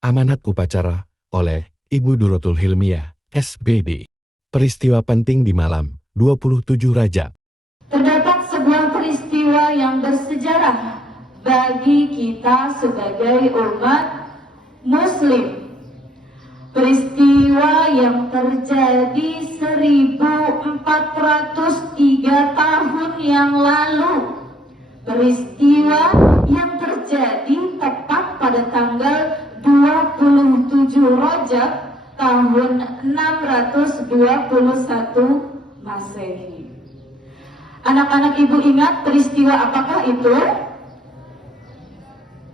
Amanat Upacara oleh Ibu Dorotul Hilmiah, SBD. Peristiwa penting di malam 27 Rajab. Terdapat sebuah peristiwa yang bersejarah bagi kita sebagai umat Muslim. Peristiwa yang terjadi 1403 tahun yang lalu. Peristiwa yang terjadi tepat pada tanggal 27 Rajab tahun 621 Masehi. Anak-anak ibu ingat peristiwa apakah itu?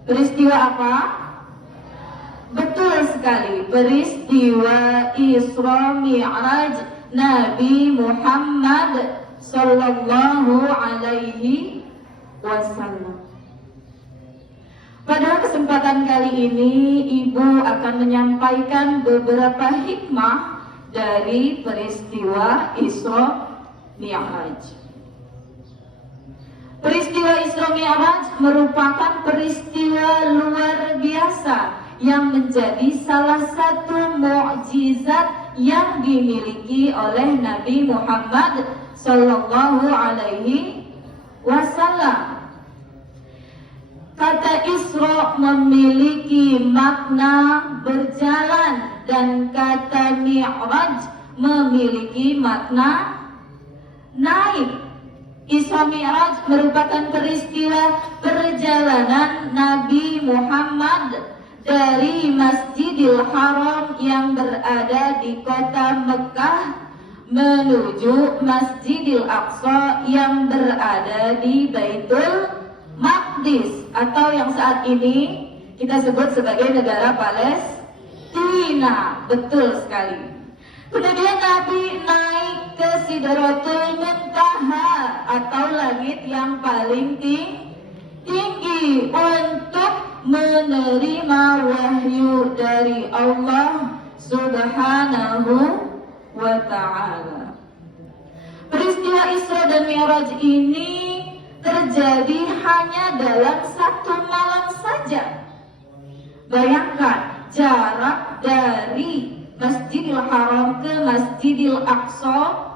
Peristiwa apa? Betul sekali, peristiwa Isra Mi'raj Nabi Muhammad Sallallahu Alaihi Wasallam. Pada kesempatan kali ini, Ibu akan menyampaikan beberapa hikmah dari peristiwa Isra Mi'raj. Peristiwa Isra Mi'raj merupakan peristiwa luar biasa yang menjadi salah satu mukjizat yang dimiliki oleh Nabi Muhammad Sallallahu Alaihi Wasallam. Kata Isra memiliki makna berjalan dan kata Mi'raj memiliki makna naik. Isra Mi'raj merupakan peristiwa perjalanan Nabi Muhammad dari Masjidil Haram yang berada di kota Mekah menuju Masjidil Aqsa yang berada di Baitul Maqdis, atau yang saat ini kita sebut sebagai negara Palestina. Betul sekali. Kemudian Nabi naik ke Sidratul Muntaha atau langit yang paling tinggi untuk menerima wahyu dari Allah Subhanahu wa ta'ala. Peristiwa Isra dan Mi'raj ini terjadi hanya dalam satu malam saja. Bayangkan jarak dari Masjidil Haram ke Masjidil Aqsa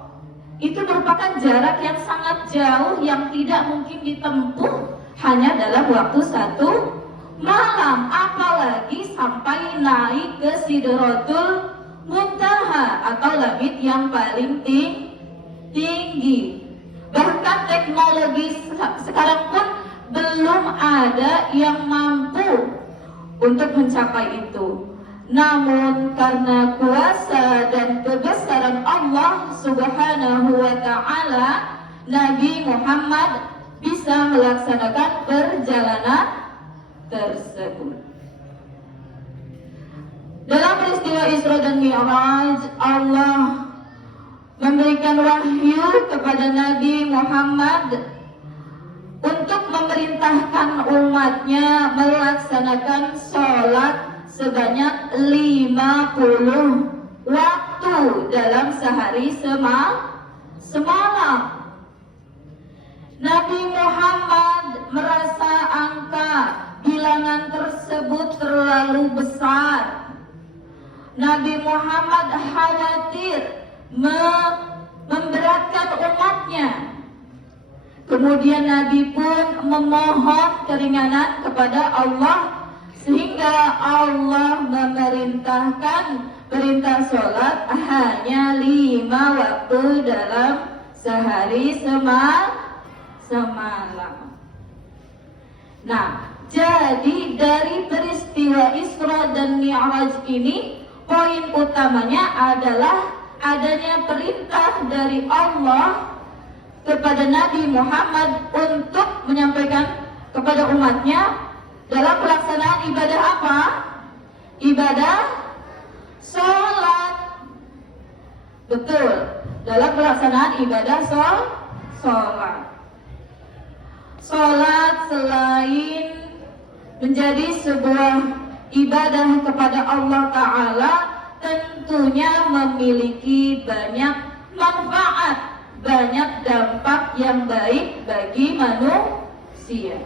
itu merupakan jarak yang sangat jauh yang tidak mungkin ditempuh hanya dalam waktu satu malam, apalagi sampai naik ke Sidratul Muntaha atau langit yang paling tinggi. Bahkan teknologi sekarang pun belum ada yang mampu untuk mencapai itu. Namun karena kuasa dan kebesaran Allah Subhanahu wa ta'ala, Nabi Muhammad bisa melaksanakan perjalanan tersebut. Dalam peristiwa Isra dan Mi'raj, Allah memberikan wahyu kepada Nabi Muhammad untuk memerintahkan umatnya melaksanakan sholat sebanyak 50 waktu dalam sehari semalam. Nabi Muhammad merasa angka bilangan tersebut terlalu besar. Nabi Muhammad khawatir memberatkan umatnya. Kemudian Nabi pun memohon keringanan kepada Allah, sehingga Allah memerintahkan perintah sholat hanya 5 waktu dalam sehari semalam. Nah, jadi dari peristiwa Isra dan Mi'raj ini, poin utamanya adalah adanya perintah dari Allah kepada Nabi Muhammad untuk menyampaikan kepada umatnya dalam pelaksanaan ibadah apa? Ibadah sholat. Betul, dalam pelaksanaan ibadah sholat. Sholat selain menjadi sebuah ibadah kepada Allah Ta'ala, tentunya memiliki banyak manfaat, banyak dampak yang baik bagi manusia.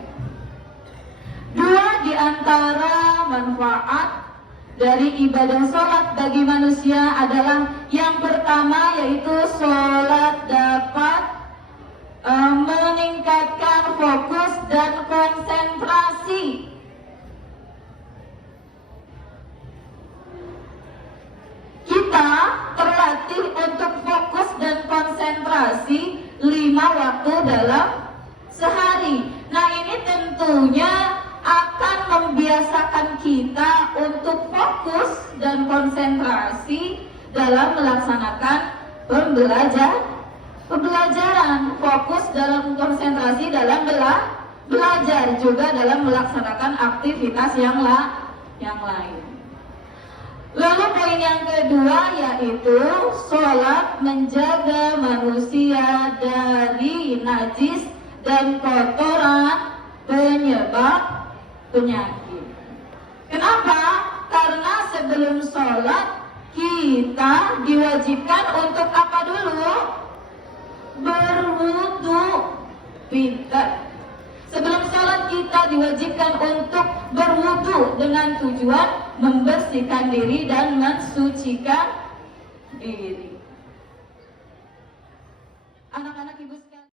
Dua di antara manfaat dari ibadah sholat bagi manusia adalah yang pertama, yaitu sholat dapat meningkatkan fokus dan konsentrasi. Kita terlatih untuk fokus dan konsentrasi 5 waktu dalam sehari. Nah, ini tentunya akan membiasakan kita untuk fokus dan konsentrasi dalam melaksanakan pembelajaran, fokus dalam konsentrasi dalam belajar, juga dalam melaksanakan aktivitas yang lain. Lalu poin yang kedua yaitu sholat menjaga manusia dari najis dan kotoran penyebab penyakit. Kenapa? Karena sebelum sholat kita diwajibkan untuk apa dulu? Berwudu. Pintar. Sebelum sholat kita diwajibkan untuk berwudu dengan tujuan membersihkan diri dan mensucikan diri.